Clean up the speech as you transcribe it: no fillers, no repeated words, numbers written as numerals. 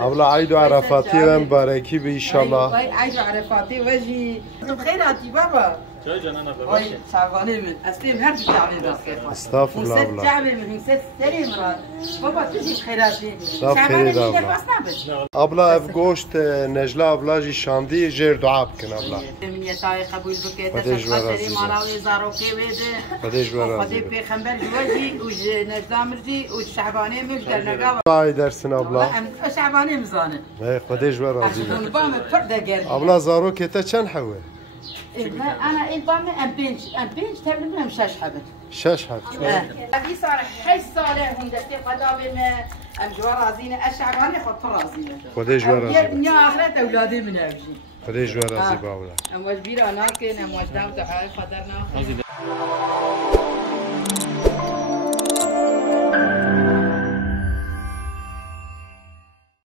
أبلا عيد عرفاتي مباركي بإن شاء الله. عيد عرفاتي وجهي بخيراتي بابا. شو جنانا وای شعبانی من اسلام هر جعبه داخل استغفر الله ست جعبه من ست سری مراد بابا تجي خيراتي شعبانی میگه ابلا اف گوشت نجلا ابلا جی شاندی جر دعا بکن ابلا من یتای قبول بکه تشکری مالاوی زاروکی ویده بدش ورا خدای پیغمبر جوجی و نجلا مرجی و شعبانی مقدر نگاه ای درسن ابلا شعبانی مزانه خدش ورا اصلا بام فرد گرد ابلا زاروکی تا چند حوه انا البام ام بنش تبلم هم شش حبت شش حب في صار حي صالح هندسه قدابه ما ام جوار رازينه الشعباني خط رازينه خدش ورا يا دنيا اخرت اولادي من ابجي خدش ورا زي باولا ام وجبيره ناكن ام وجدام تعال قدرنا